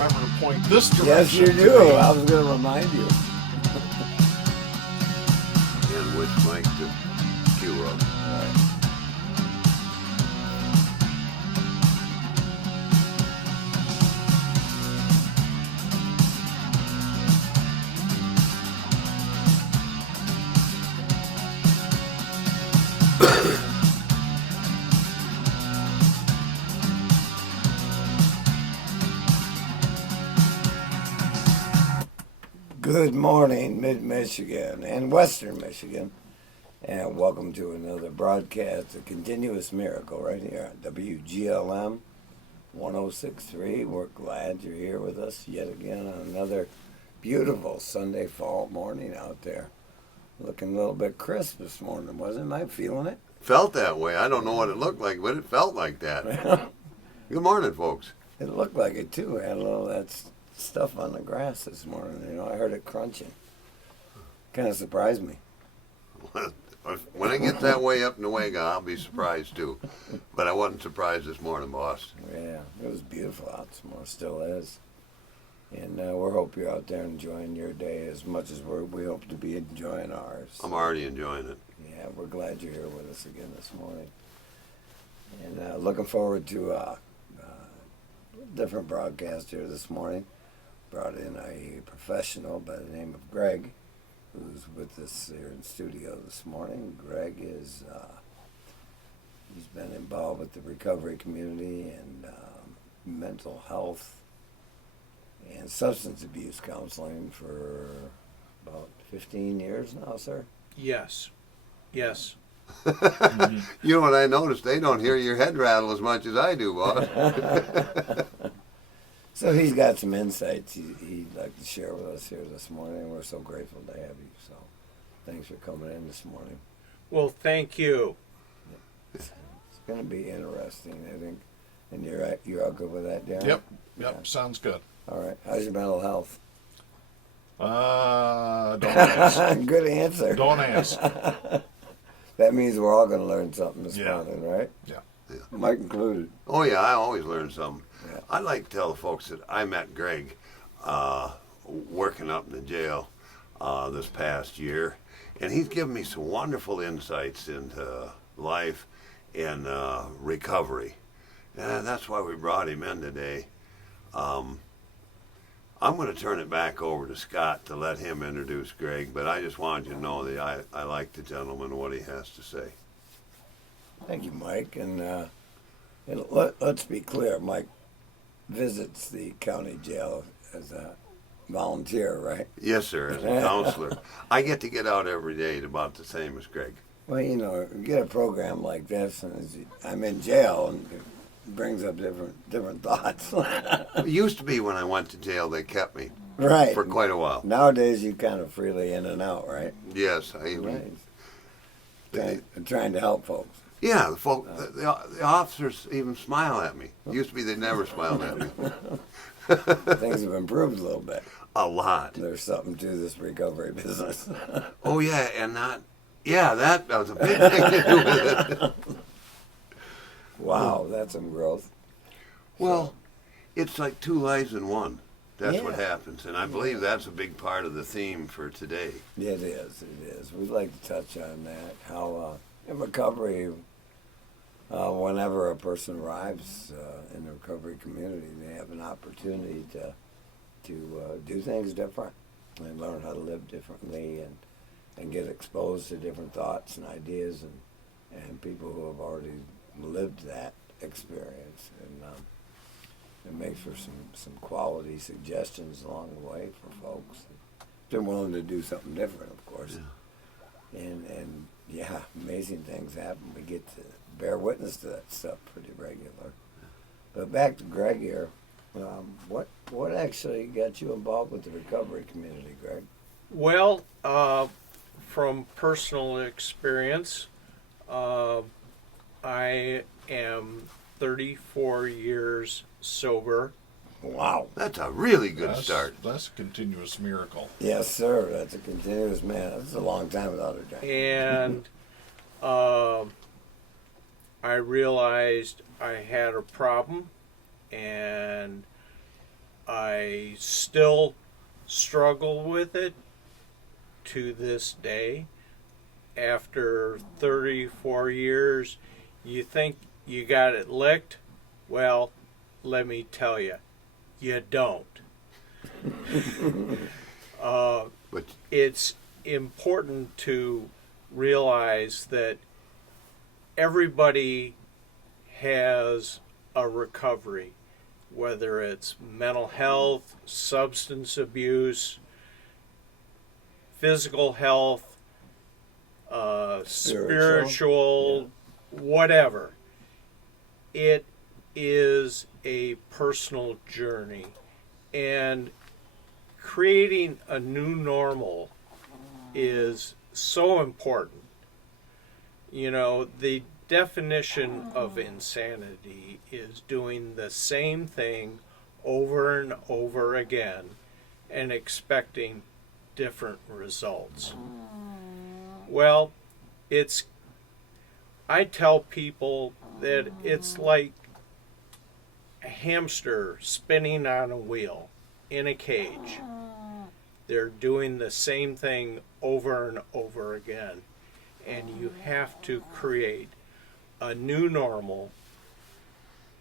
remember to point this direction. Yes, you to do. me. I was going to remind you. And which mic to cue up. Good morning, Mid-Michigan and Western Michigan, and welcome to another broadcast, A Continuous Miracle, right here on WGLM 1063. We're glad you're here with us yet again on another beautiful Sunday fall morning out there. Looking a little bit crisp this morning, wasn't I feeling it? Felt that way. I don't know what it looked like, but it felt like that. Good morning, folks. It looked like it too. It had a little of that stuff on the grass this morning. You know, I heard it crunching. Kind of surprised me. When I get that way up in the Wega, I'll be surprised too. But I wasn't surprised this morning, boss. Yeah, it was beautiful out this morning. Still is. And we hope you're out there enjoying your day as much as we hope to be enjoying ours. I'm already enjoying it. Yeah, we're glad you're here with us again this morning. And looking forward to a different broadcast here this morning. Brought in a professional by the name of Greg, who's with us here in studio this morning. Greg is, he's been involved with the recovery community and mental health and substance abuse counseling for about 15 years now, sir? Yes. Yes. You know what I noticed? They don't hear your head rattle as much as I do, boss. So he's got some insights he'd like to share with us here this morning. We're so grateful to have you. So thanks for coming in this morning. Well, thank you. It's going to be interesting, I think. And you're all good with that, Darren? Yep, Yeah. sounds good. All right. How's your mental health? Don't ask. Good answer. Don't ask. That means we're all going to learn something this Yeah. morning, right? Yeah. Mike included. Oh, yeah, I always learn something. Yeah. I'd like to tell the folks that I met Greg working up in the jail this past year, and he's given me some wonderful insights into life and recovery. And that's why we brought him in today. I'm going to turn it back over to Scott to let him introduce Greg, but I just wanted you to know that I like the gentleman and what he has to say. Thank you, Mike. And let's be clear, Mike visits the county jail as a volunteer, right? Yes, sir, as a counselor. I get out every day at about the same as Greg. Well, you know, you get a program like this, and I'm in jail, and it brings up different thoughts. It used to be when I went to jail, they kept me Right. for quite a while. Nowadays, you kind of freely in and out, right? Yes, I even. Right. Trying to help folks. Yeah, the officers even smile at me. Used to be they never smiled at me. Things have improved a little bit. A lot. There's something to this recovery business. Oh yeah, and that was a big thing to do with it. Wow, that's some growth. Well, it's like two lives in one. That's what Yeah. happens, and I believe that's a big part of the theme for today. It is. We'd like to touch on that. How in recovery, whenever a person arrives in the recovery community, they have an opportunity to do things different and learn how to live differently and get exposed to different thoughts and ideas and people who have already lived that experience. And it makes for some quality suggestions along the way for folks. They're willing to do something different, of course. Yeah. And yeah, amazing things happen. We get to bear witness to that stuff pretty regular. But back to Greg here. What actually got you involved with the recovery community, Greg? Well, from personal experience, I am 34 years sober. Wow. That's a really good start. That's a continuous miracle. Yes, sir. That's a continuous, man. That's a long time without a drink. And I realized I had a problem, and I still struggle with it to this day. After 34 years, you think you got it licked? Well, let me tell you, you don't. But It's important to realize that everybody has a recovery, whether it's mental health, substance abuse, physical health, spiritual, whatever. It is a personal journey, and creating a new normal is so important. You know, the definition of insanity is doing the same thing over and over again and expecting different results. Well, I tell people that it's like a hamster spinning on a wheel in a cage. They're doing the same thing over and over again. And you have to create a new normal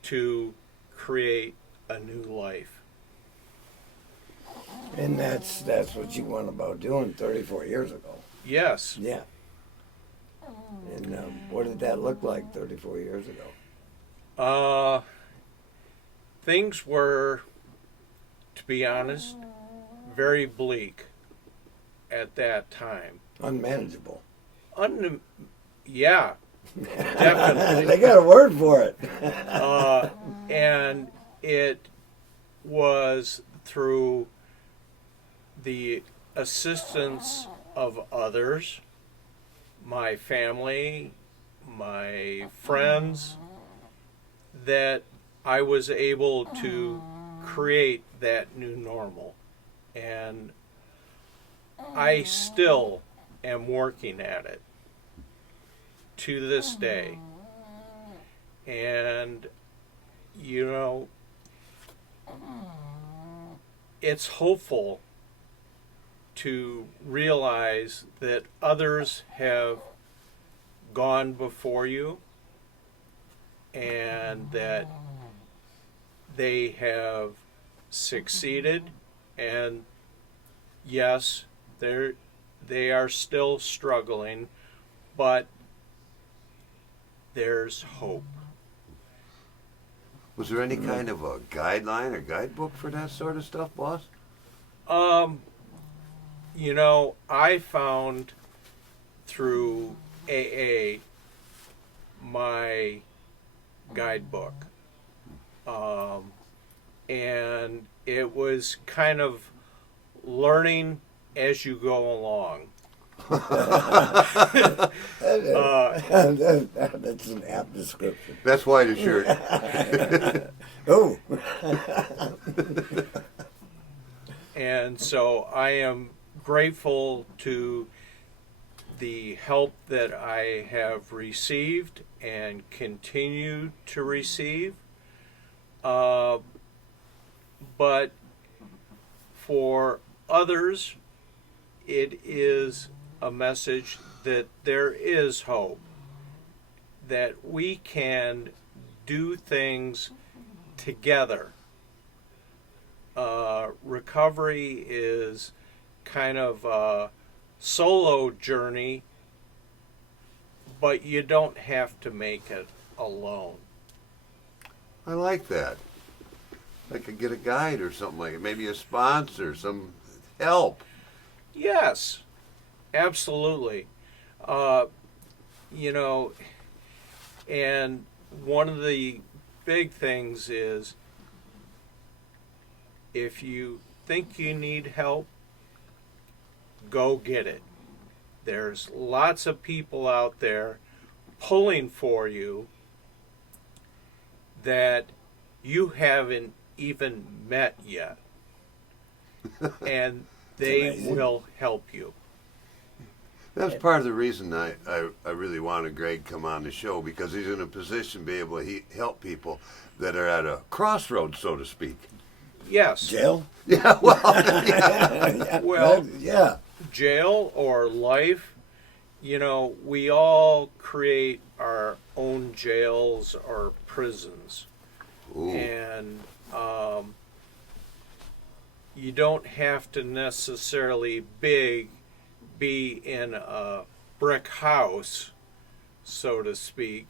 to create a new life. And that's what you went about doing 34 years ago. Yes. Yeah. And what did that look like 34 years ago? Things were, to be honest, very bleak at that time. Unmanageable. Yeah, definitely. They got a word for it. And it was through the assistance of others, my family, my friends, that I was able to create that new normal. And I still am working at it to this day. And, you know, it's hopeful to realize that others have gone before you and that they have succeeded, and yes, they are still struggling, but there's hope. was there any kind of a guideline or guidebook for that sort of stuff, boss? You know, I found through AA my guidebook. And it was kind of learning as you go along. That's an apt description. That's why the shirt. Oh. And so I am grateful to the help that I have received and continue to receive. But for others, it is a message that there is hope, that we can do things together. Recovery is kind of a solo journey, but you don't have to make it alone. I like that. I could get a guide or something like it, maybe a sponsor, some help. Yes, absolutely. You know, and one of the big things is if you think you need help, go get it. There's lots of people out there pulling for you that you haven't even met yet. And they amazing. will help you. That's part of the reason I really wanted Greg come on the show, because he's in a position to be able to help people that are at a crossroads, so to speak. Yes. Jail? Yeah, well, Yeah, Well- yeah. Jail or life, we all create our own jails or prisons. ooh, And you don't have to necessarily be in a brick house, so to speak,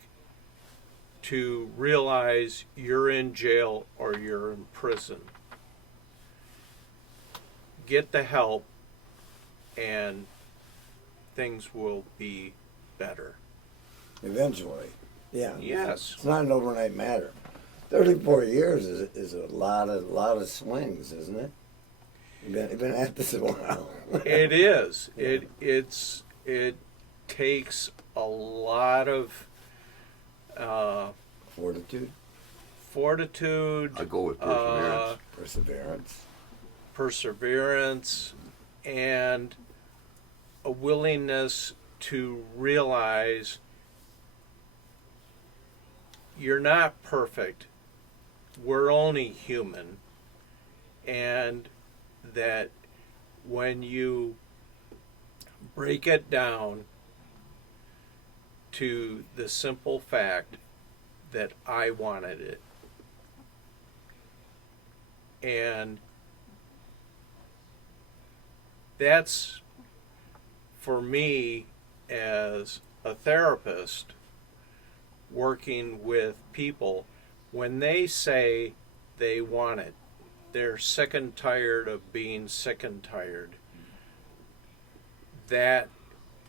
to realize you're in jail or you're in prison. Get the help and things will be better. Eventually. Yeah. Yes. It's not an overnight matter. 34 years is a lot of swings, isn't it? You've been at this a while. It is. It takes a lot of Fortitude, fortitude, I go with perseverance. perseverance. perseverance, and a willingness to realize you're not perfect. We're only human. And that when you break it down to the simple fact that I wanted it, and that's for me as a therapist working with people when they say they want it, they're sick and tired of being sick and tired. That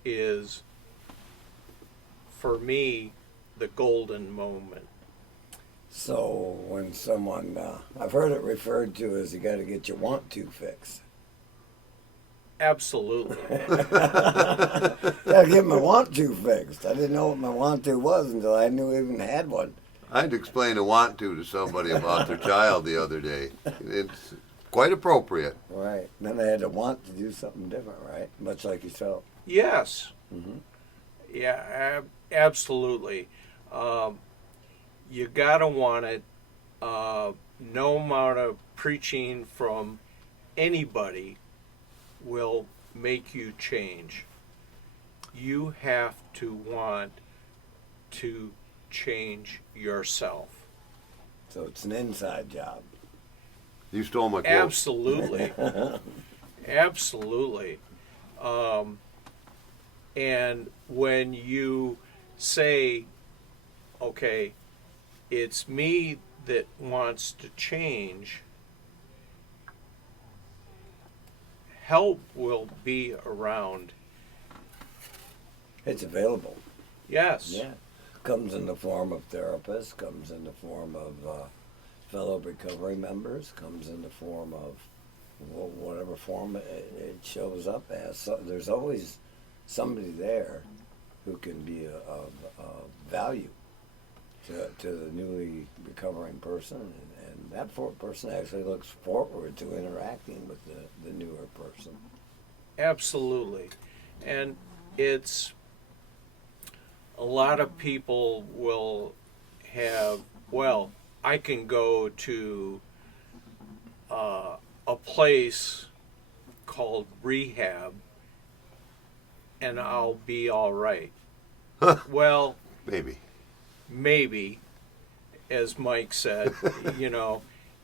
is, for me, the golden moment. So when someone, I've heard it referred to as you got to get your want to fixed. Absolutely. Got to get my want to fixed. I didn't know what my want to was until I knew I even had one. I had to explain a want to somebody about their child the other day. It's quite appropriate. Right. Then I had to want to do something different, right? Much like yourself. Yes. Mm-hmm. Yeah, absolutely. You gotta want it. No amount of preaching from anybody will make you change. You have to want to change yourself. So it's an inside job. You stole my quote. Absolutely. Absolutely. And when you say, okay, it's me that wants to change, help will be around. It's available. Yes. Yeah. Comes in the form of therapists, comes in the form of fellow recovery members, comes in the form of whatever form it shows up as. So there's always somebody there who can be of value to the newly recovering person, and that person actually looks forward to interacting with the newer person. Absolutely. And it's a lot of people will have, well, I can go to a place called rehab and I'll be all right. Well, Maybe. maybe, as Mike said,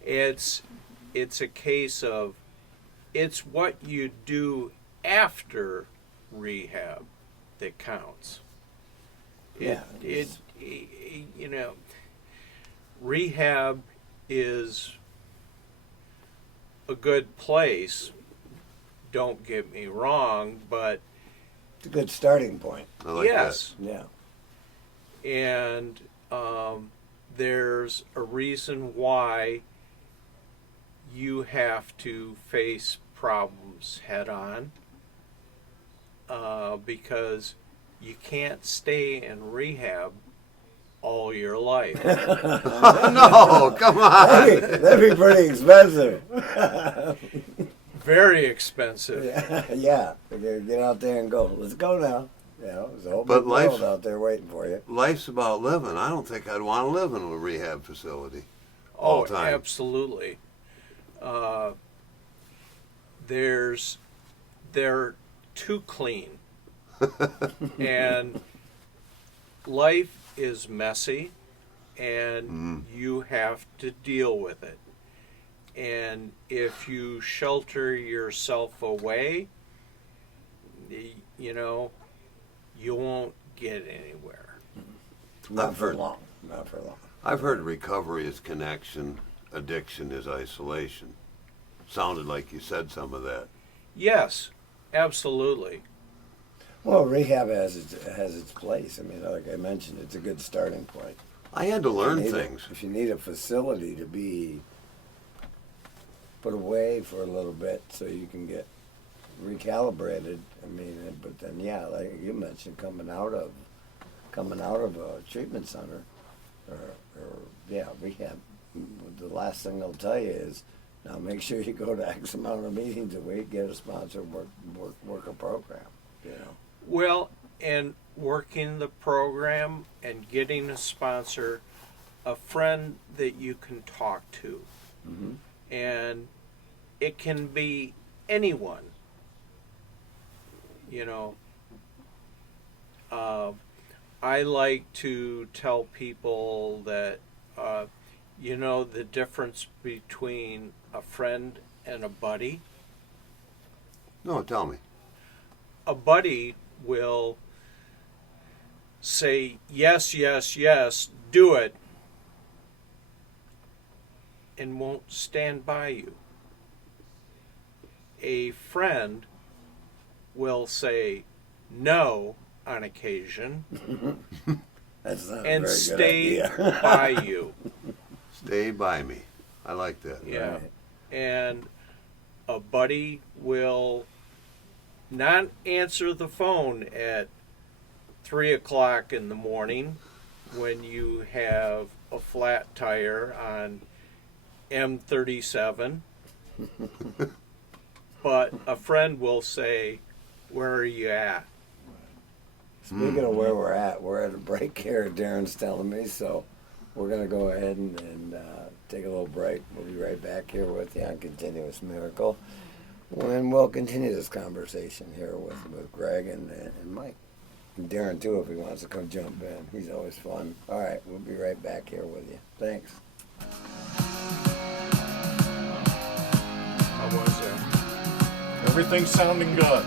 it's a case of it's what you do after rehab that counts. Yeah, Rehab is a good place, don't get me wrong, but It's a good starting point. I like yes. Yeah. And there's a reason why you have to face problems head on, because you can't stay in rehab all your life. that. No, come on. That'd be pretty expensive. Very expensive. Yeah. Get out there and go. Let's go now. There's a whole But big life's- world out there waiting for you. Life's about living. I don't think I'd want to live in a rehab facility. Oh, all the time. absolutely. they're too clean. And life is messy, and you have to deal with it. And if you shelter yourself away, you know, you won't get anywhere. Not I've for heard- long. Not for long. I've heard recovery is connection, addiction is isolation. Sounded like you said some of that. Yes, absolutely. Well, rehab has its place. I mean, like I mentioned, it's a good starting point. I had to learn If you need things. if you need a facility to be put away for a little bit so you can get recalibrated, I mean, but then yeah, like you mentioned, coming out of a treatment center or yeah, rehab, the last thing they'll tell you is, now make sure you go to X amount of meetings a week, get a sponsor, work a program, you know. Well, and working the program and getting a sponsor, a friend that you can talk to. Mm-hmm. And it can be anyone. You know, I like to tell people that, you know, the difference between a friend and a buddy. No, tell me. A buddy will say, yes, yes, yes, do it, and won't stand by you. A friend will say no on occasion That's not and a very stay good idea. by you. Stay by me. I like that. Yeah. Right. And a buddy will not answer the phone at 3 o'clock in the morning when you have a flat tire on M37. But a friend will say, where are you at? Speaking of where we're at a break here, Darren's telling me, so we're going to go ahead and take a little break. We'll be right back here with you on Continuous Miracle. And we'll continue this conversation here with Greg and Mike. And Darren, too, if he wants to come jump in. He's always fun. All right, we'll be right back here with you. Thanks. How was that? Everything's sounding good.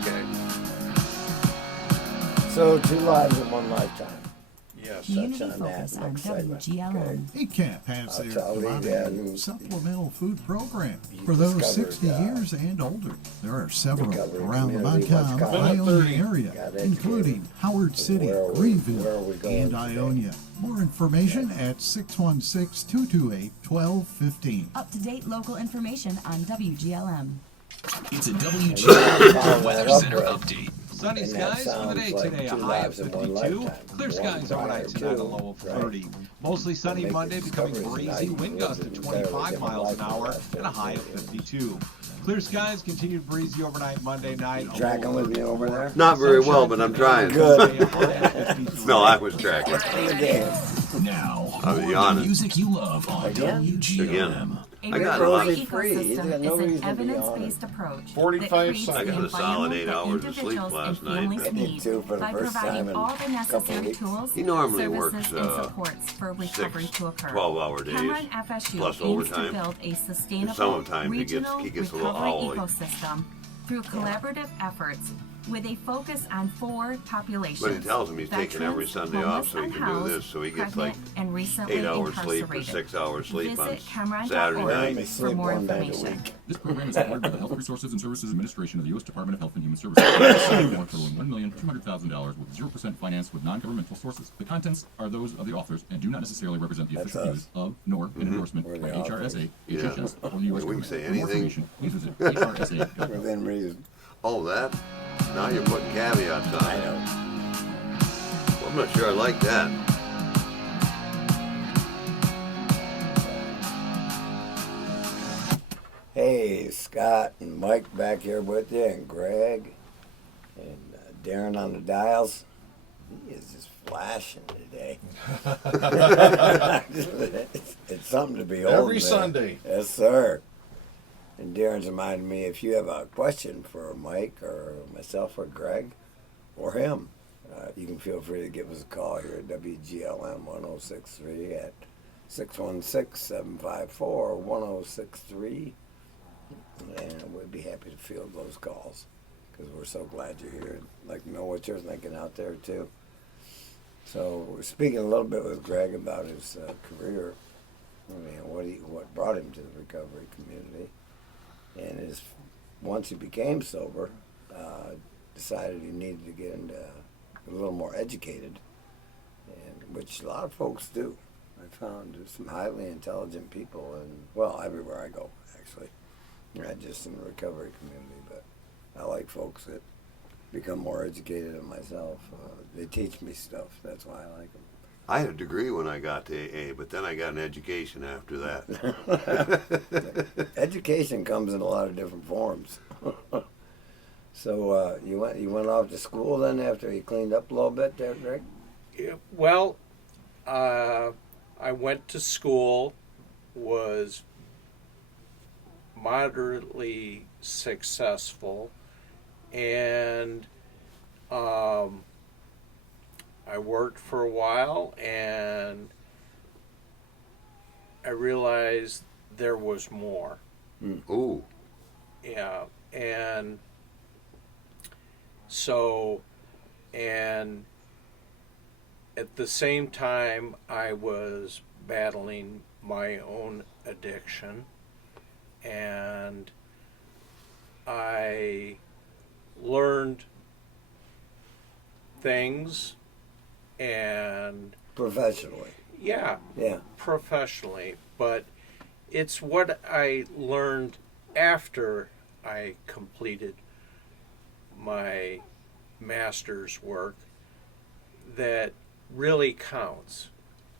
Okay. So, 2 lives in 1 lifetime. Yes. Community Community on that Focus on next segment. WGLM. ACAP has I'll their tell you, Commodity yeah, Supplemental Food Program you for those discovered, 60 years and older. There are several recovery around the community, what's Montcalm, called- Ionia 30. Got area, educated. including Howard City, Where are we Greenville, going and today? Ionia. More information at 616-228-1215. Up-to-date local information on WGLM. It's a Follow WGLM Weather that Center up with- update. Sunny And that skies for the day sounds like today, a 2 high of lives in 1 52. lifetime. Clear One skies prior overnight tonight, a to, low of right. 30. Mostly sunny Make Monday, becoming discoveries breezy, tonight. wind gusts to Live a 25 different miles an life hour, than the last and a high of 10 years. 52. Clear skies, continued breezy overnight Monday night. a low Tracking of with me 34. over there? Not very well, Sunshine but I'm today, trying. Good. Sunday, a high of 53. No, I was tracking. Now, I'll be more of the honest. music you love on Again? WGLM. A I got recovery a lot of- free. You ecosystem got no is an reason to be evidence-based approach 45 that creates seconds. the I got a solid environment 8 that hours of sleep individuals last and night. families I did need too for the by first time providing in all a the couple necessary weeks. tools, He normally services, works, and supports for recovery to occur. 12-hour days, Cameron FSU plus aims overtime. to build a sustainable summertime, he gets regional a little recovery owly. ecosystem through collaborative efforts with a focus on 4 populations. But he tells him he's taking every veterans, Sunday off homeless so he can do unhoused, this, so he gets pregnant, like and recently 8 hours sleep or incarcerated. 6 hours sleep on Visit Cameron.org Saturday Let me night. for sleep more 1 night a information. week. This program is supported by the Health Resources and Services Administration of the U.S. Department of Health and Human Services, totaling $1,200,000 with 0% financed with non-governmental sources. The contents are those of the authors and do not necessarily represent the That's official views us. of, nor an endorsement We're by the HRSA, Yeah. HHS, or the U.S. We can government. say For more anything. information, please visit HRSA.gov. Within reason. Oh, that? Now you're putting caveats on I it. know. Well, I'm not sure I like that. Hey, Scott and Mike back here with you, and Greg, and Darren on the dials. He is just flashing today. it's something to behold. Every man. Sunday. Yes, sir. And Darren's reminded me, if you have a question for Mike or myself or Greg or him, you can feel free to give us a call here at WGLM 1063 at 616-754-1063. And we'd be happy to field those calls because we're so glad you're here. I'd like to know what you're thinking out there, too. So we're speaking a little bit with Greg about his career, what brought him to the recovery community. And once he became sober, decided he needed to get into a little more educated, and which a lot of folks do. I found there's some highly intelligent people, and well, everywhere I go, actually, not just in the recovery community, but I like folks that become more educated than myself. They teach me stuff. That's why I like them. I had a degree when I got to AA, but then I got an education after that. Education comes in a lot of different forms. So you went off to school then after you cleaned up a little bit there, Greg? Yeah, well, I went to school, was moderately successful, and I worked for a while, and I realized there was more. Ooh. Yeah, and so, and at the same time, I was battling my own addiction, and I learned things, and Professionally. yeah, Yeah. professionally, but it's what I learned after I completed my master's work that really counts.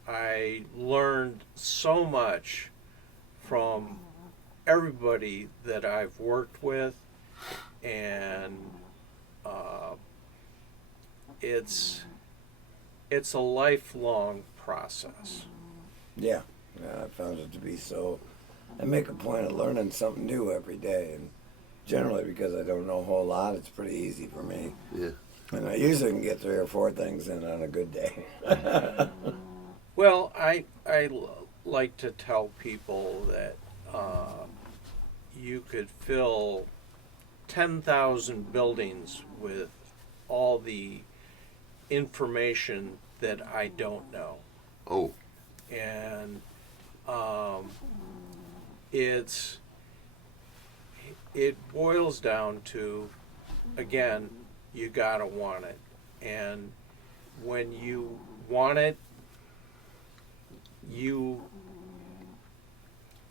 I learned so much from everybody that I've worked with, and it's a lifelong process. Yeah. I found it to be so. I make a point of learning something new every day, and generally because I don't know a whole lot, it's pretty easy for me. Yeah. And I usually can get 3 or 4 things in on a good day. Well, I like to tell people that you could fill 10,000 buildings with all the information that I don't know. Oh. And it boils down to, again, you gotta want it, and when you want it, you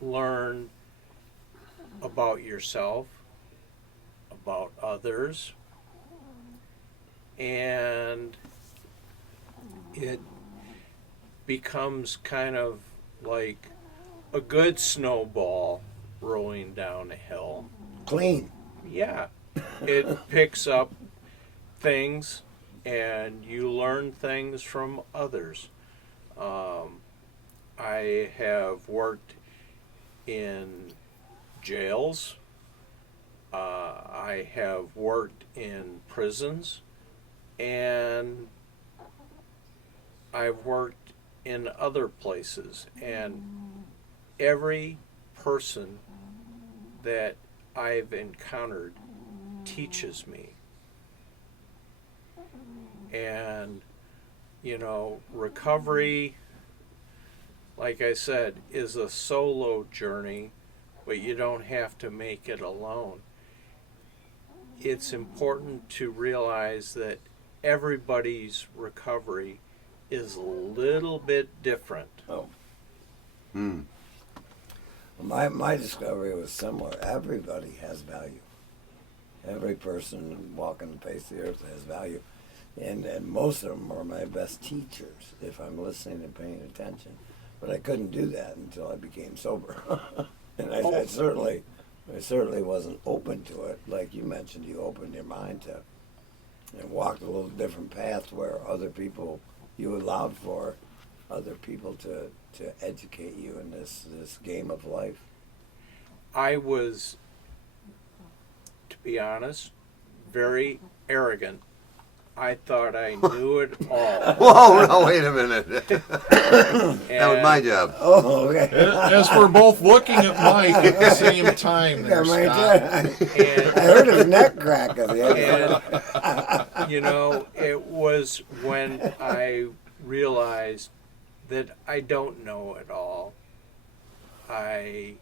learn about yourself, about others, and it becomes kind of like a good snowball rolling down a hill. Clean. Yeah, it picks up things, and you learn things from others. I have worked in jails. I have worked in prisons, and I've worked in other places, and every person that I've encountered teaches me. And, you know, recovery, like I said, is a solo journey, but you don't have to make it alone. It's important to realize that everybody's recovery is a little bit different. Oh. Hmm. My discovery was similar. Everybody has value. Every person walking the face of the earth has value. And most of them are my best teachers if I'm listening and paying attention. But I couldn't do that until I became sober. And I certainly wasn't open to it. Like you mentioned, you opened your mind to and walked a little different path where other people, you allowed for other people to educate you in this game of life. I was, to be honest, very arrogant. I thought I knew it all. Whoa, no, wait a minute. That was my job. Oh, okay. As we're both looking at Mike at the same time, there, Yeah, Scott. And, I heard his neck crack at the end. and you know, it was when I realized that I don't know it all. I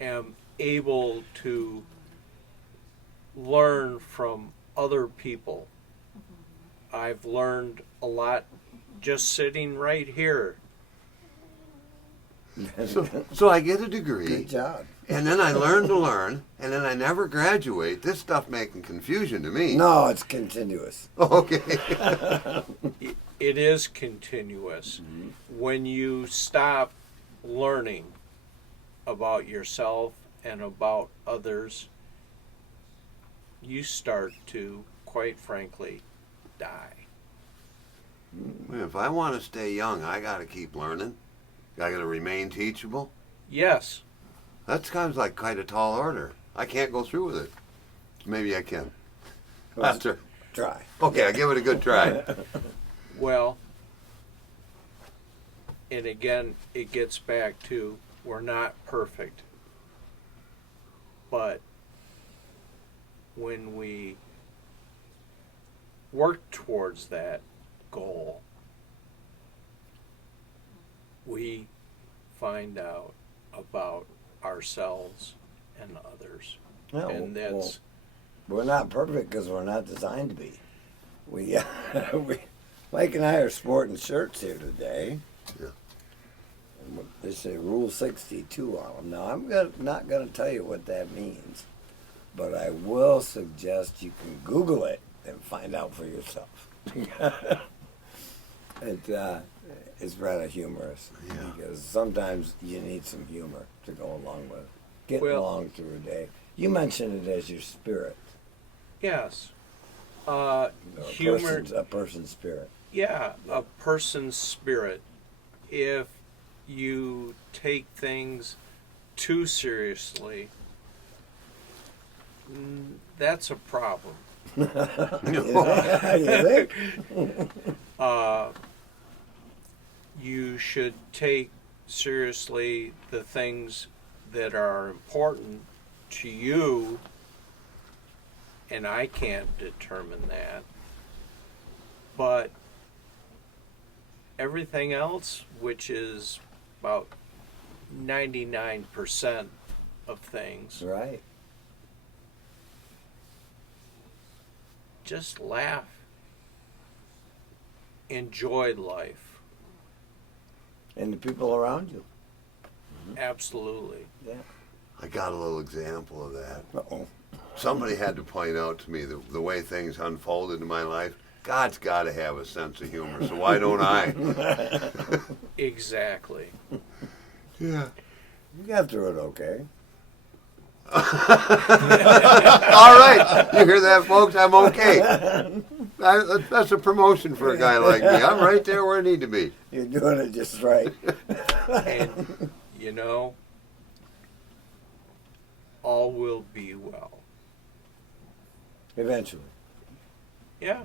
am able to learn from other people. I've learned a lot just sitting right here. So I get a degree, Good job. and then I learn to learn, and then I never graduate. This stuff making confusion to me. No, it's continuous. Okay. It is continuous. When you stop learning about yourself and about others, you start to, quite frankly, die. If I want to stay young, I got to keep learning. I got to remain teachable. Yes, That sounds like quite a tall order. I can't go through with it. Maybe I can. After. Try. Okay, I'll give it a good try. well, and again, it gets back to we're not perfect. But when we work towards that goal, we find out about ourselves and others. No, And that's we're not perfect because we're not designed to be. We, Mike and I are sporting shirts here today. Yeah. And they say Rule 62 on them. Now, not going to tell you what that means, but I will suggest you can Google it and find out for yourself. It's rather humorous because sometimes you need some humor to go along with it. Get Well- along through a day. You mentioned it as your spirit. yes. A Humor, person's spirit. yeah, a person's spirit. If you take things too seriously, that's a problem. You think? You should take seriously the things that are important to you, and I can't determine that. But everything else, which is about 99% of things, Right. just laugh. Enjoy life. And the people around you. Absolutely. Yeah. I got a little example of that. Uh-oh. Somebody had to point out to me the way things unfolded in my life. God's got to have a sense of humor, so why don't I? Exactly. Yeah. You got through it okay. All right. You hear that, folks? I'm okay. That's a promotion for a guy like me. I'm right there where I need to be. You're doing it just right. And, you know, all will be well. Eventually. Yeah.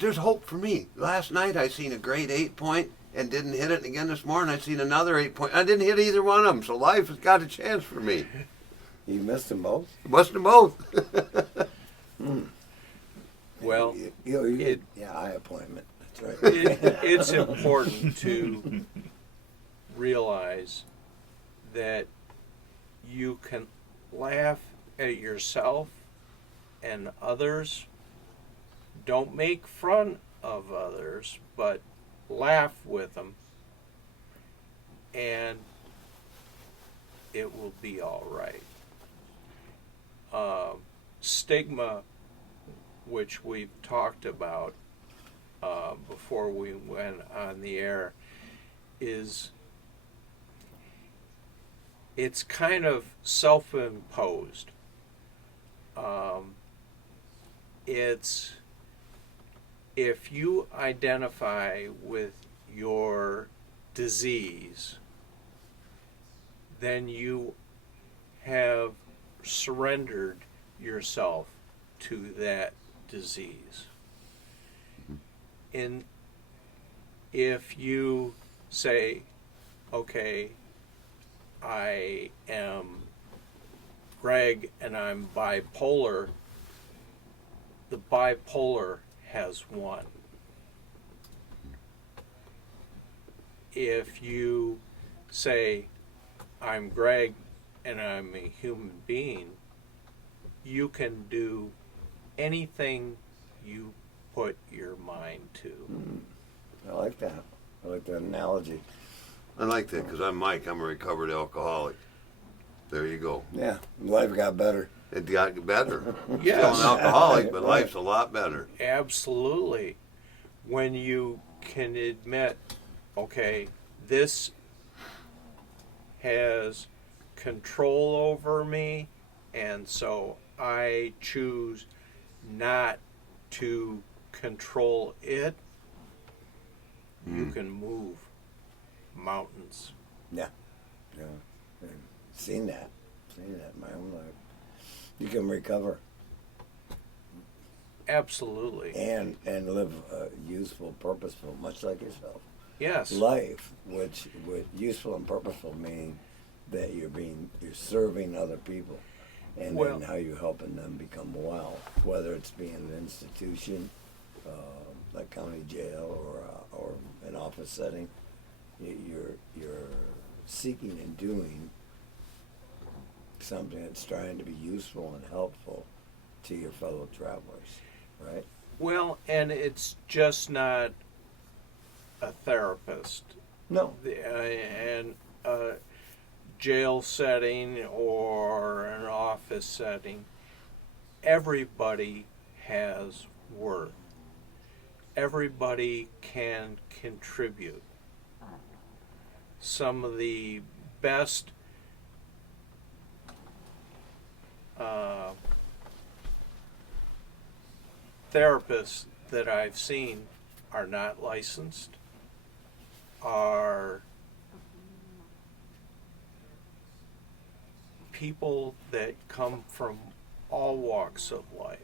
There's hope for me. Last night I seen a great 8-point and didn't hit it. And again this morning I seen another 8-point. I didn't hit either one of them, so life has got a chance for me. You missed them both? Must have both. Well, eye appointment. That's right. it's important to realize that you can laugh at yourself and others. Don't make fun of others, but laugh with them, and it will be all right. Stigma, which we've talked about before we went on the air, it's kind of self-imposed. It's if you identify with your disease, then you have surrendered yourself to that disease. And if you say, okay, I am Greg and I'm bipolar, the bipolar has won. If you say, I'm Greg and I'm a human being, you can do anything you put your mind to. I like that. I like that analogy. I like that because I'm Mike. I'm a recovered alcoholic. There you go. Yeah, life got better. It got better. Yes. Still an alcoholic, but Right. life's a lot better. Absolutely. When you can admit, okay, this has control over me, and so I choose not to control it, you can move mountains. Yeah. I've seen that in my own life. You can recover Absolutely. and live a useful, purposeful, much like yourself, Yes. life, which useful and purposeful mean that you're serving other people, and Well- then how you're helping them become well, whether it's being an institution, like county jail or an office setting. You're seeking and doing something that's trying to be useful and helpful to your fellow travelers, right? Well, and it's just not a therapist. No. And a jail setting or an office setting, everybody has worth. Everybody can contribute. Some of the best therapists that I've seen are not licensed, are people that come from all walks of life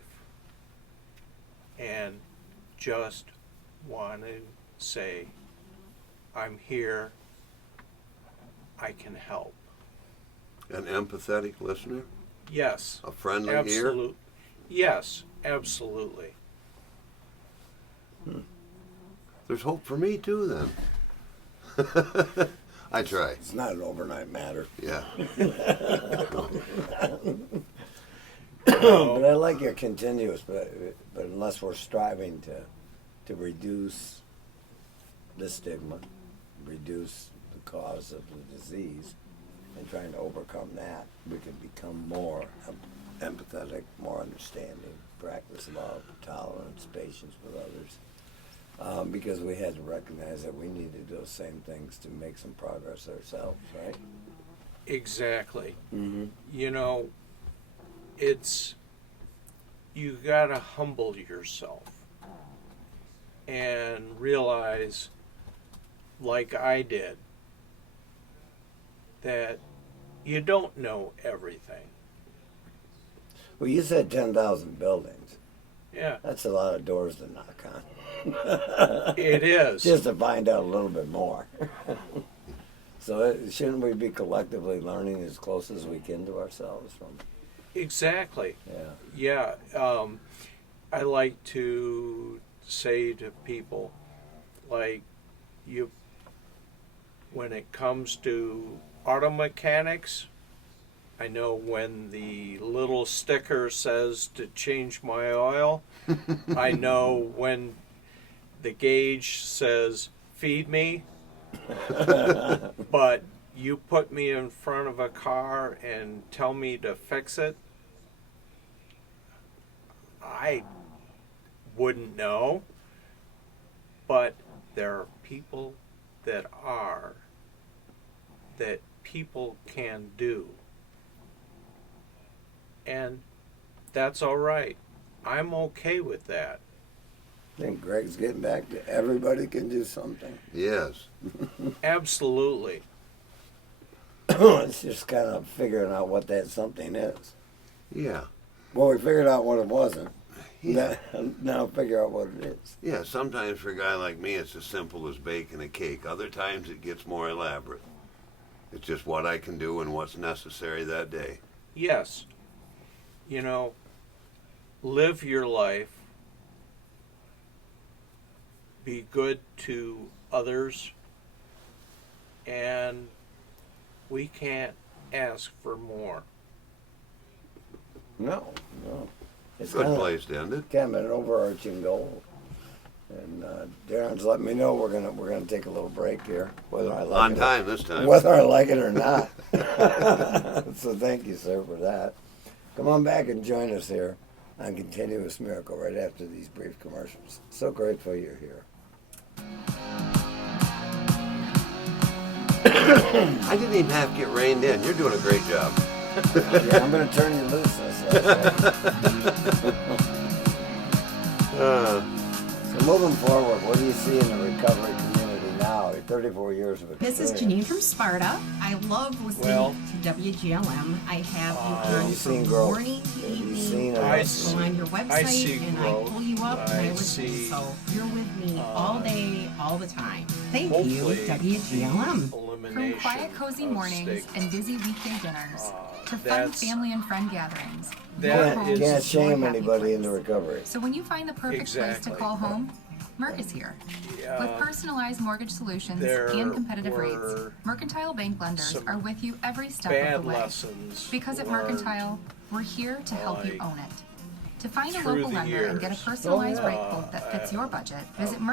and just want to say, I'm here, I can help. An empathetic listener, Yes, a friendly ear. absolutely. Yes, absolutely. There's hope for me too, then. I try. It's not an overnight matter. Yeah. But I like your continuous, but unless we're striving to reduce the stigma, reduce the cause of the disease, and trying to overcome that, we can become more empathetic, more understanding, practice love, tolerance, patience with others. Because we had to recognize that we needed those same things to make some progress ourselves, right? Exactly. Mm-hmm. You know, you gotta humble yourself and realize, like I did, that you don't know everything. Well, you said 10,000 buildings. Yeah, That's a lot of doors to knock on. it is. Just to find out a little bit more. So shouldn't we be collectively learning as close as we can to ourselves from? Exactly. Yeah. Yeah. I like to say to people, like, when it comes to auto mechanics, I know when the little sticker says to change my oil. I know when the gauge says feed me. But you put me in front of a car and tell me to fix it, I wouldn't know. But there are people that people can do. And that's all right. I'm okay with that. I think Greg's getting back to everybody can do something. Yes. Absolutely. it's just kind of figuring out what that something is. Yeah. Well, we figured out what it wasn't. Yeah. Now figure out what it is. Yeah, sometimes for a guy like me, it's as simple as baking a cake. Other times it gets more elaborate. It's just what I can do and what's necessary that day. Yes. You know, live your life. Be good to others. And we can't ask for more. No. It's Good kinda- place to end it. Kind of an overarching goal. And Darren's letting me know we're gonna take a little break here, whether I like On it time this time. whether I like it or not. So thank you, sir, for that. Come on back and join us here on Continuous Miracle right after these brief commercials. So grateful you're here. I didn't even have to get reined in. You're doing a great job. Yeah, I'm gonna turn you loose. So moving forward, what do you see in the recovery community now? 34 years of experience. This is Janine from Sparta. I love listening Well, to WGLM. I have you have on you seen from growth? morning to Have you evening. seen I it? see- Go on your I website see and growth. I pull you up and I I listen. see, So you're with me all day, all the time. Thank you, hopefully, WGLM. From elimination quiet, cozy of mornings stigma. and busy weekday dinners to fun that's- family and friend gatherings. your That home is- Can't your shame happy anybody place. into recovery. So when you find the perfect place Exactly. to call home, Merck is here. Yeah. With personalized mortgage solutions There and competitive rates, were Mercantile Bank lenders some are with you every step bad of the way. lessons Because at learned Mercantile, we're here to help you like, own it. To find a through local the lender and get a years. personalized Oh, rate yeah. quote that fits your budget, visit big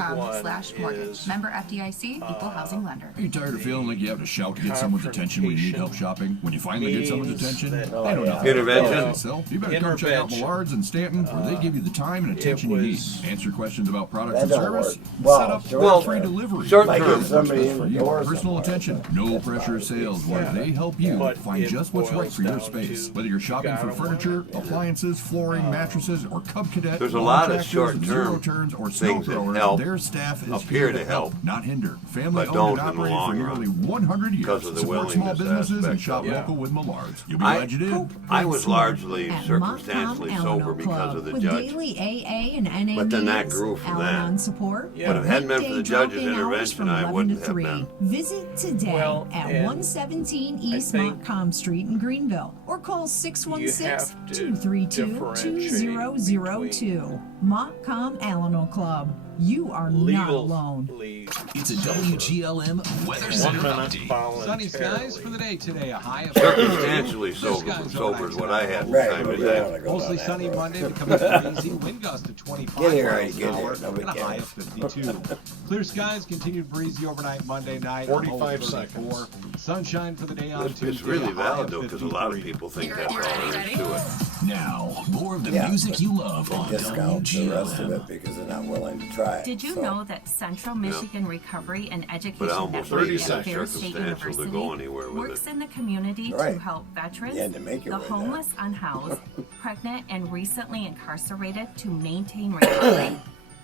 one mercbank.com/mortgage. is, Member FDIC, equal housing lender. Are you tired of feeling like you have to shout to get someone's attention when you need help shopping? When you finally get someone's means attention, that- they know nothing. Intervention. So you better come check out Intervention. Millards and Stanton, where they give you the time and attention you need. was- Answer questions about products That and don't service. work. Well, Set up short free term. delivery. Short Like term. if somebody in For the you, door personal somewhere. attention, no That's pressure about it. sales, where Yeah. they help you But find it just what's right boils for your down space. to Whether you're shopping for gotta want furniture, it. appliances, flooring, mattresses, or Cub Cadet, There's a lawn lot of tractors, short-term zero turns, or snow things that throwers, help their staff is appear here to help, not hinder. Family but owned don't and in the operated long for run nearly 100 years. because of the Support small willingness businesses and aspect shop of it. local with Millards. You'll be I- glad you did. I was largely At circumstantially Montcalm sober Alano because Club of the with judge. daily AA and NA But then that meetings, grew from Al-Anon that. support. Yeah. But if it hadn't been for the Weekday judge's drop-in hours intervention, from I 11 wouldn't to have 3. been. Visit today Well, at and 117 East think Montcalm Street in Greenville or call 616-232-2002. Montcalm Alano Club. You are not alone. legally It's a WGLM Weather 1 Center minute update. Sunny skies voluntarily. for the day today. A high of Circumstantially Blue sober, skies sober is what I had Right, time but to we don't say. wanna go Mostly down that sunny road. Monday, becoming breezy. Wind gust of 25 Get here, miles get an here. hour, Nobody and a high cares. of 52. Clear skies, continued breezy overnight Monday night. 45 low of 34. seconds. Sunshine for the day on Tuesday. It's really a high valid of though, because a lot of 53. people think that's all there is to it. Now, more of the Yeah, music you love on Discount the rest of WGLM. it because they're not willing to try it. Did you So, know that Central Michigan Recovery and But Education almost Network 30 at seconds. Fair State Circumstantial to go University anywhere with works it. in the community Right. to help veterans, You had to make your the way there. homeless, unhoused, pregnant, and recently incarcerated to maintain recovery?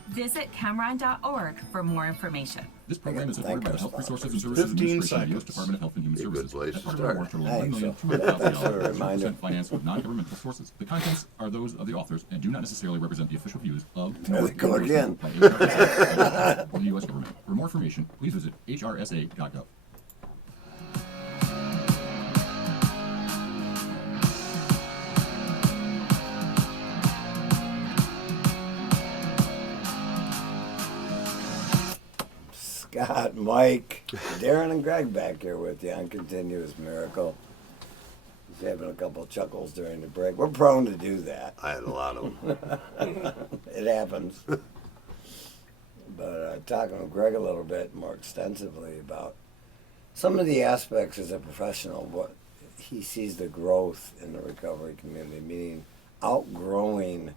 Visit Chemron.org for more information. This program is Thank supported by the us, Health Bob. Resources and Services 15 Administration of the U.S. seconds. Department of Health and Human Be a good Services. place As to part of start. our work to Thanks, $1 million, so- $200,000 thanks for the with reminder. 0% finance with non-governmental sources. The contents are those of the authors and do not necessarily represent the official views of There they go again. by HRSA or the U.S. government. For more information, please visit hrsa.gov. Scott, Mike, Darren, and Greg back here with you on Continuous Miracle. He's having a couple chuckles during the break. We're prone to do that. I had a lot of them. It happens. But talking with Greg a little bit more extensively about some of the aspects as a professional, what he sees the growth in the recovery community, meaning outgrowing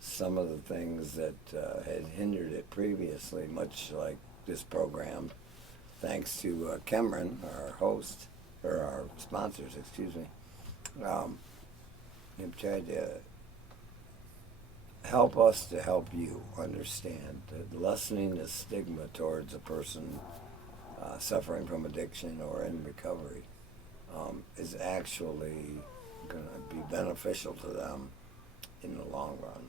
some of the things that had hindered it previously, much like this program, thanks to Cameron, our host, or our sponsors, excuse me. They've tried to help us to help you understand that lessening the stigma towards a person suffering from addiction or in recovery is actually going to be beneficial to them in the long run.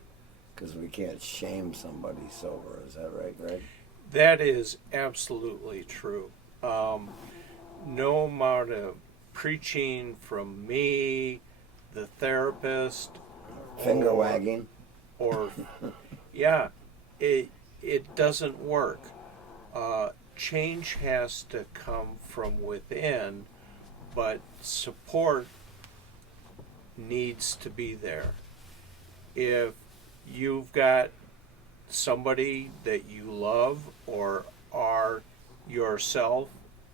Because we can't shame somebody sober. Is that right, Greg? That is absolutely true. No amount of preaching from me, the therapist, Finger wagging. or yeah, it doesn't work. Change has to come from within, but support needs to be there. If you've got somebody that you love or are yourself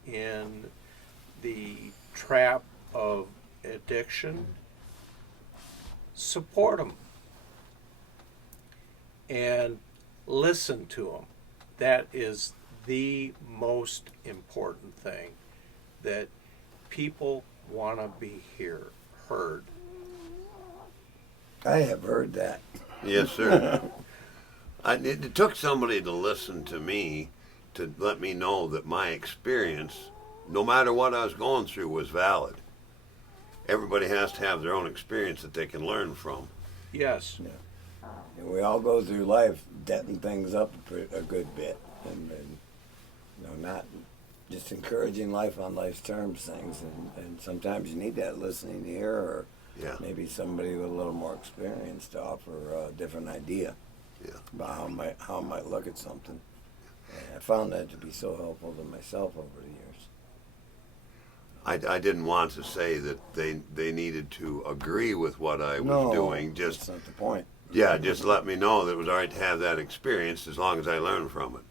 in the trap of addiction, support them and listen to them. That is the most important thing, that people want to be heard. I have heard that. Yes, sir. It took somebody to listen to me to let me know that my experience, no matter what I was going through, was valid. Everybody has to have their own experience that they can learn from. Yes. Yeah. And we all go through life denting things up a good bit, and not just encouraging life on life's terms things, and sometimes you need that listening ear, or maybe somebody with a little more experience to offer a different idea about how I might look at something. And I found that to be so helpful to myself over the years. I didn't want to say that they needed to agree with what I was doing. Just that's not the point. Yeah, just let me know that it was all right to have that experience as long as I learned from it.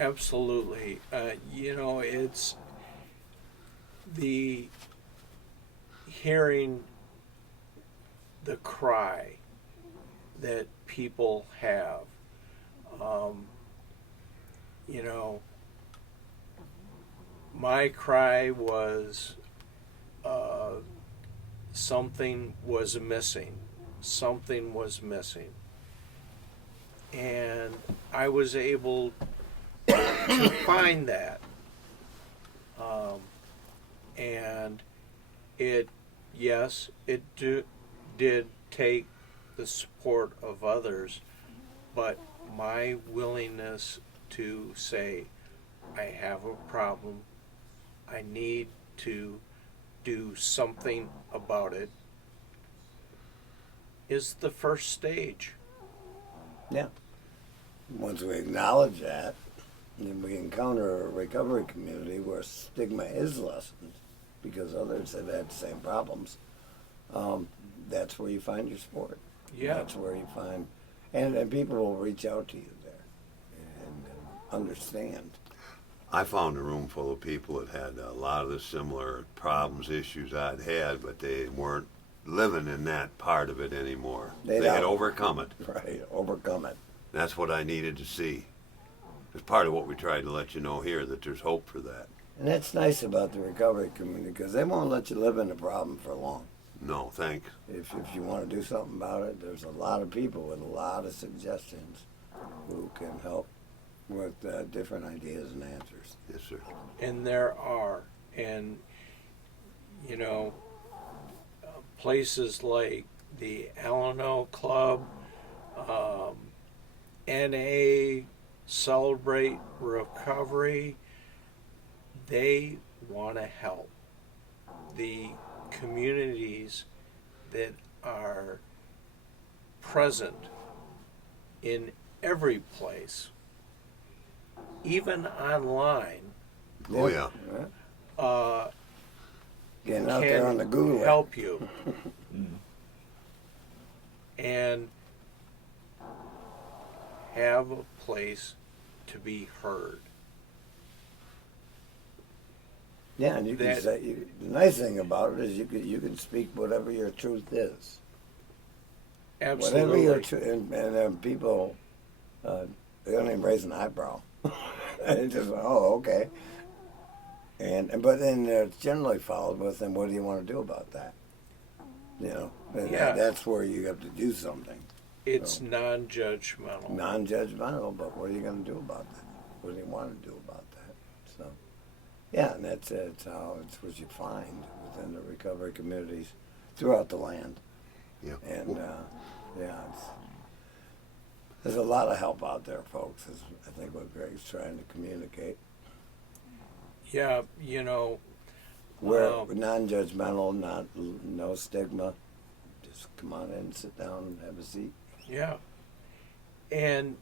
Absolutely. It's the hearing the cry that people have. My cry was something was missing. Something was missing. And I was able to find that. And it did take the support of others, but my willingness to say, I have a problem, I need to do something about it, is the first stage. Yeah. Once we acknowledge that, then we encounter a recovery community where stigma is lessened because others have had the same problems. That's where you find your support. Yeah. That's where you find, and people will reach out to you there and understand. I found a room full of people that had a lot of the similar problems, issues I'd had, but they weren't living in that part of it anymore. They had overcome it. Right, overcome it. That's what I needed to see. It's part of what we tried to let you know here, that there's hope for that. And that's nice about the recovery community, because they won't let you live in the problem for long. No, thanks. If you want to do something about it, there's a lot of people with a lot of suggestions who can help with different ideas and answers. Yes, sir. And there are. And, places like the Alano Club, NA, Celebrate Recovery, they want to help. The communities that are present in every place, even online, Oh, yeah. Getting out there on the Google help you. And have a place to be heard. Yeah, and you can say, the nice thing about it is you can speak whatever your truth is. Absolutely. Whatever your truth, and people, they don't even raise an eyebrow. They just, oh, okay. But then it's generally followed with, and what do you want to do about that? That's where you have to do something. It's non-judgmental. Non-judgmental, but what are you going to do about that? what do you want to do about that? So, yeah, and it's what you find within the recovery communities throughout the land. Yeah. And there's a lot of help out there, folks. Is I think what Greg's trying to communicate. Yeah, you know, We're non-judgmental, no stigma. Just come on in, and sit down, and have a seat. yeah, and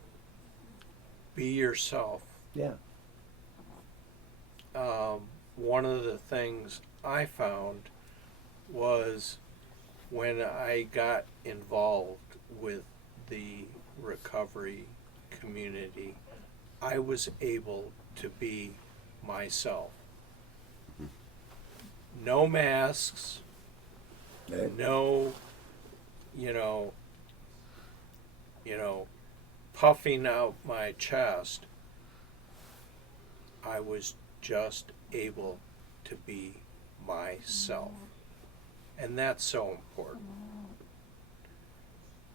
be yourself. Yeah. One of the things I found was when I got involved with the recovery community, I was able to be myself. No masks, Okay. no, puffing out my chest. I was just able to be myself. And that's so important.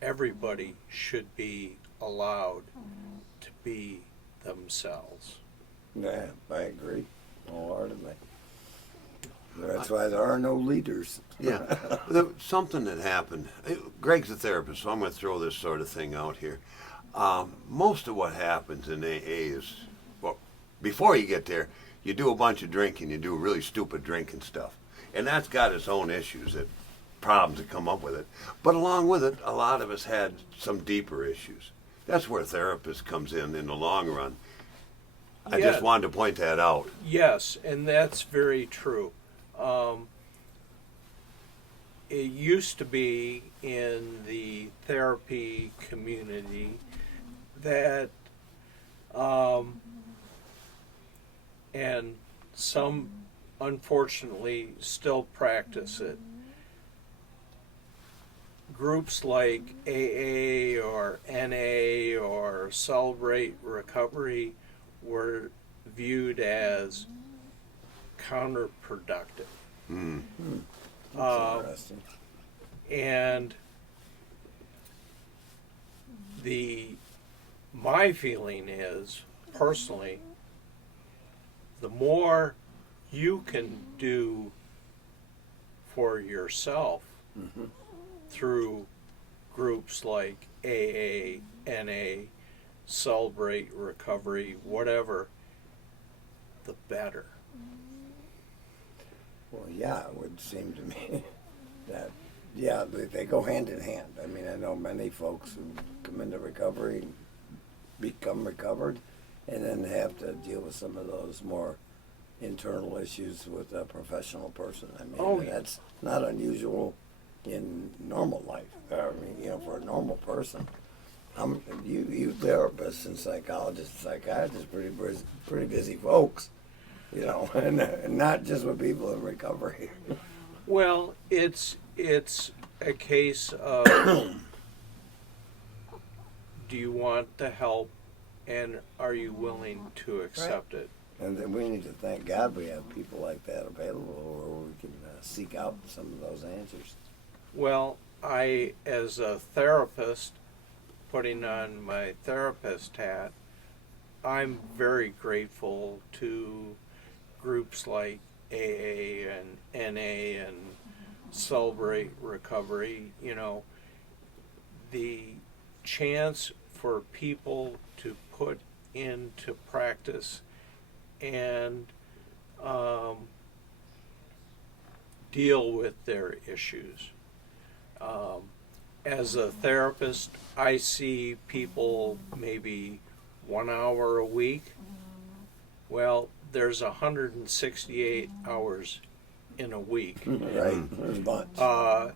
Everybody should be allowed to be themselves. Yeah, I agree wholeheartedly. That's why there are no leaders. Yeah, something that happened. Greg's a therapist, so I'm going to throw this sort of thing out here. Most of what happens in AA is, well, before you get there, you do a bunch of drinking, you do really stupid drinking stuff. And that's got its own issues, problems that come up with it. But along with it, a lot of us had some deeper issues. That's where therapist comes in the long run. I just wanted to point that out. Yes, and that's very true. It used to be in the therapy community that, and some unfortunately still practice it, groups like AA or NA or Celebrate Recovery were viewed as counterproductive. Interesting. And my feeling is, personally, the more you can do for yourself through groups like AA, NA, Celebrate Recovery, whatever, the better. Well, yeah, it would seem to me that, yeah, they go hand in hand. I mean, I know many folks who come into recovery, become recovered, and then have to deal with some of those more internal issues with a professional person. I mean, that's not unusual in normal life. I mean, for a normal person. You therapists and psychologists and psychiatrists, pretty busy folks, and not just with people in recovery. Well, it's a case of do you want the help and are you willing to accept it? And then we need to thank God we have people like that available where we can seek out some of those answers. Well, I, as a therapist, putting on my therapist hat, I'm very grateful to groups like AA and NA and Celebrate Recovery. The chance for people to put into practice and deal with their issues. As a therapist, I see people maybe 1 hour a week. Well, there's 168 hours in a week. Right, there's a bunch.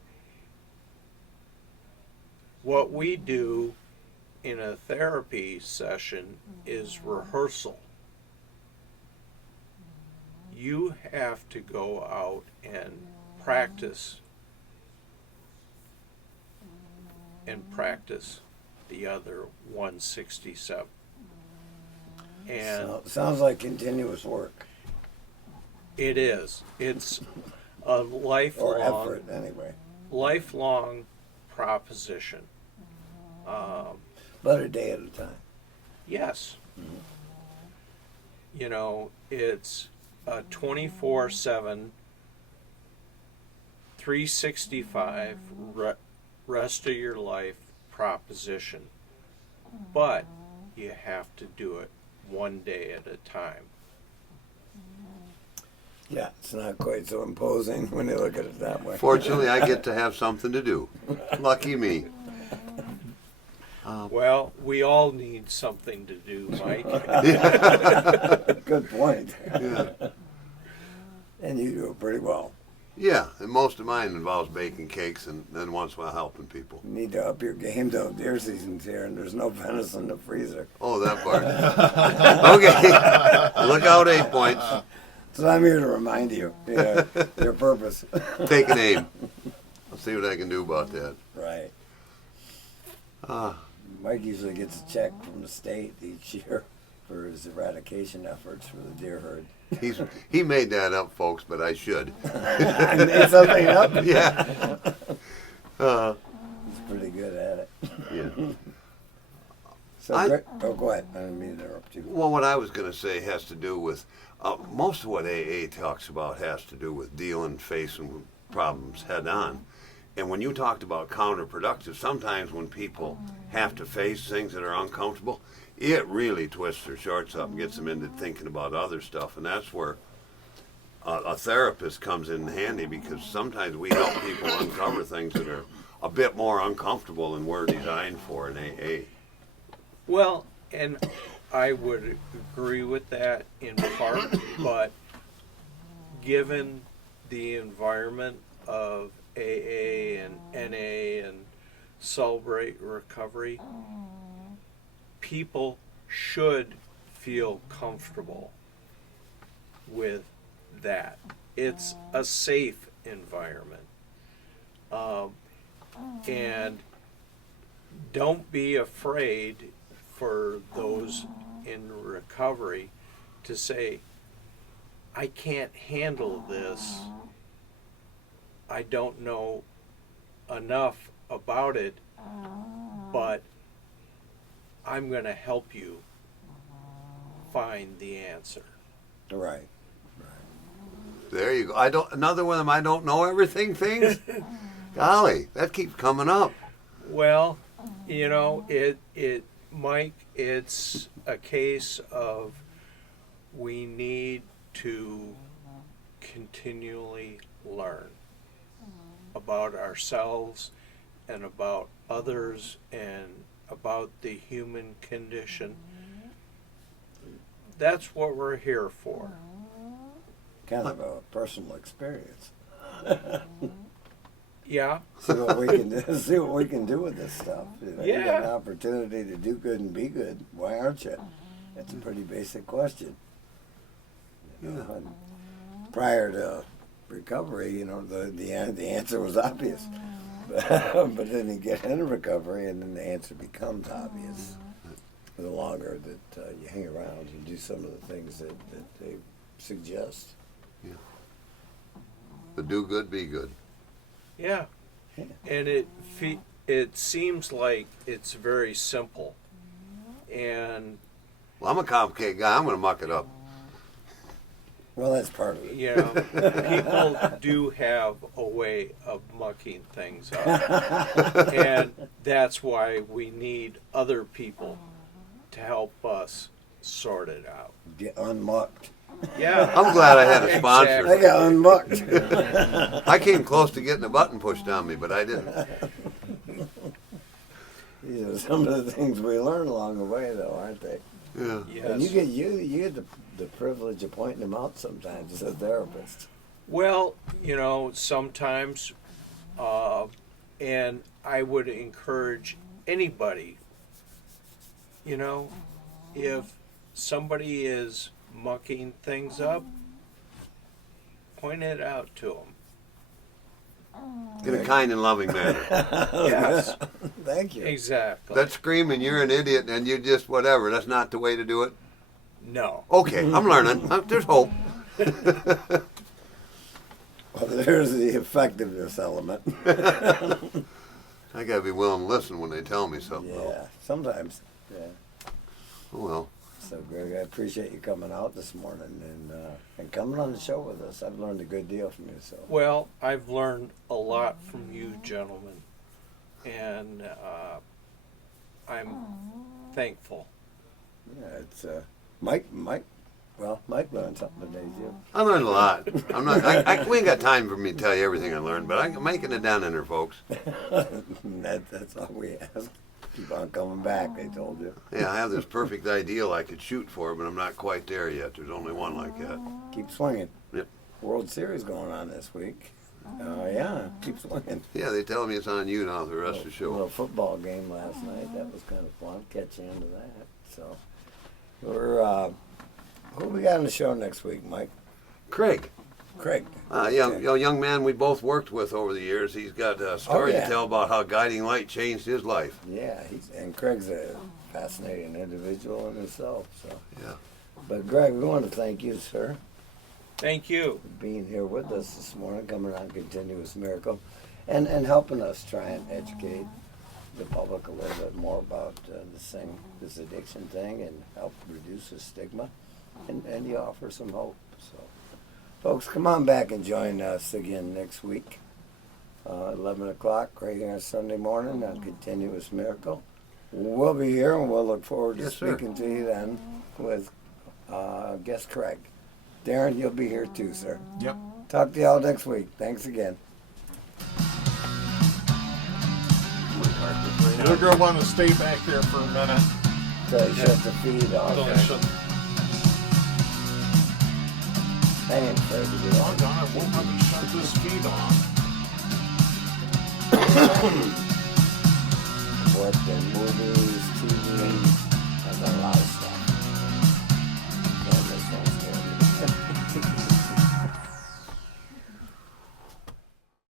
What we do in a therapy session is rehearsal. You have to go out and practice the other 167. And So, sounds like continuous work. it is. It's a Or effort, anyway. lifelong proposition. But a day at a time. Yes. You know, it's a 24/7, 365 rest of your life proposition. But you have to do it one day at a time. Yeah, it's not quite so imposing when you look at it that way. Fortunately, I get to have something to do. Lucky me. Well, we all need something to do, Mike. Good point. Yeah. And you do it pretty well. Yeah, and most of mine involves baking cakes and then once in a while helping people. You need to up your game though. Deer season's here and there's no venison in the freezer. Oh, that part. Okay. Look out, 8 points. So I'm here to remind you, your purpose. Take an aim. I'll see what I can do about that. Right. Ah, Mike usually gets a check from the state each year for his eradication efforts for the deer herd. he made that up, folks, but I should. I made something up? Yeah. He's pretty good at it. Yeah. So, go ahead. I didn't mean to interrupt you. Well, what I was going to say has to do with most of what AA talks about has to do with dealing, facing problems head on. And when you talked about counterproductive, sometimes when people have to face things that are uncomfortable, it really twists their shorts up and gets them into thinking about other stuff. And that's where a therapist comes in handy, because sometimes we help people uncover things that are a bit more uncomfortable than we're designed for in AA. Well, and I would agree with that in part, but given the environment of AA and NA and Celebrate Recovery, people should feel comfortable with that. It's a safe environment. And don't be afraid for those in recovery to say, I can't handle this. I don't know enough about it, but I'm going to help you find the answer. Right. There you go. Another one of them I don't know everything things. Golly, that keeps coming up. Well, you know, Mike, it's a case of we need to continually learn about ourselves and about others and about the human condition. That's what we're here for. Kind of a personal experience. Yeah. See what we can do. See what we can do with this stuff. You got an Yeah. opportunity to do good and be good. Why aren't you? That's a pretty basic question. And prior to recovery, the answer was obvious. But then you get into recovery, and then the answer becomes obvious. The longer that you hang around and do some of the things that they suggest. Yeah. But do good, be good. Yeah. And it seems like it's very simple. And Well, I'm a complicated guy. I'm going to muck it up. Well, that's part of it. you know, people do have a way of mucking things up. And that's why we need other people to help us sort it out. Get unmucked. Yeah. I'm glad I had a sponsor. I got unmucked. I came close to getting a button pushed on me, but I didn't. Some of the things we learn along the way, though, aren't they? Yeah. Yes. And you get the privilege of pointing them out sometimes as a therapist. Well, sometimes, and I would encourage anybody, if somebody is mucking things up, point it out to them. In a kind and loving manner. Yes. Thank you. Exactly. That screaming, you're an idiot and you just whatever, that's not the way to do it. No. Okay, I'm learning. There's hope. Well, there's the effectiveness element. I got to be willing to listen when they tell me something. Yeah, sometimes. Yeah. Oh, well. So, Greg, I appreciate you coming out this morning and coming on the show with us. I've learned a good deal from you. So, Well, I've learned a lot from you gentlemen, and I'm thankful. yeah, it's Mike. Well, Mike learned something today too. I learned a lot. I'm not. We ain't got time for me to tell you everything I learned, but I'm making it down in there, folks. That's all we ask. Keep on coming back. They told you. Yeah, I have this perfect ideal I could shoot for, but I'm not quite there yet. There's only one like that. Keep swinging. Yep. World Series going on this week. Yeah, keep swinging. Yeah, they tell me it's on you now. The rest of the A show. little football game last night. That was kind of fun. Catch you into that. So we're who we got on the show next week, Mike? Craig. Craig. Young man we both worked with over the years. He's got a story yeah. to tell about how Guiding Light changed his life. Yeah, and Craig's a fascinating individual in himself. So, Yeah. but Greg, we want to thank you, sir, Thank you. for being here with us this morning, coming on Continuous Miracle, and helping us try and educate the public a little bit more about this addiction thing, and help reduce the stigma, and you offer some hope. So, folks, come on back and join us again next week, 11 o'clock, right here on Sunday morning on Continuous Miracle. We'll be here, and we'll look forward to Yes, sir. speaking to you then with guest Craig. Darren, you'll be here too, sir. Yep. Talk to y'all next week. Thanks again. You're going to want to stay back there for a minute. Till he shuts the feed off. Don't shut- I ain't afraid to do that. Doggone it, we'll have to shut this feed off. What the movies, TV,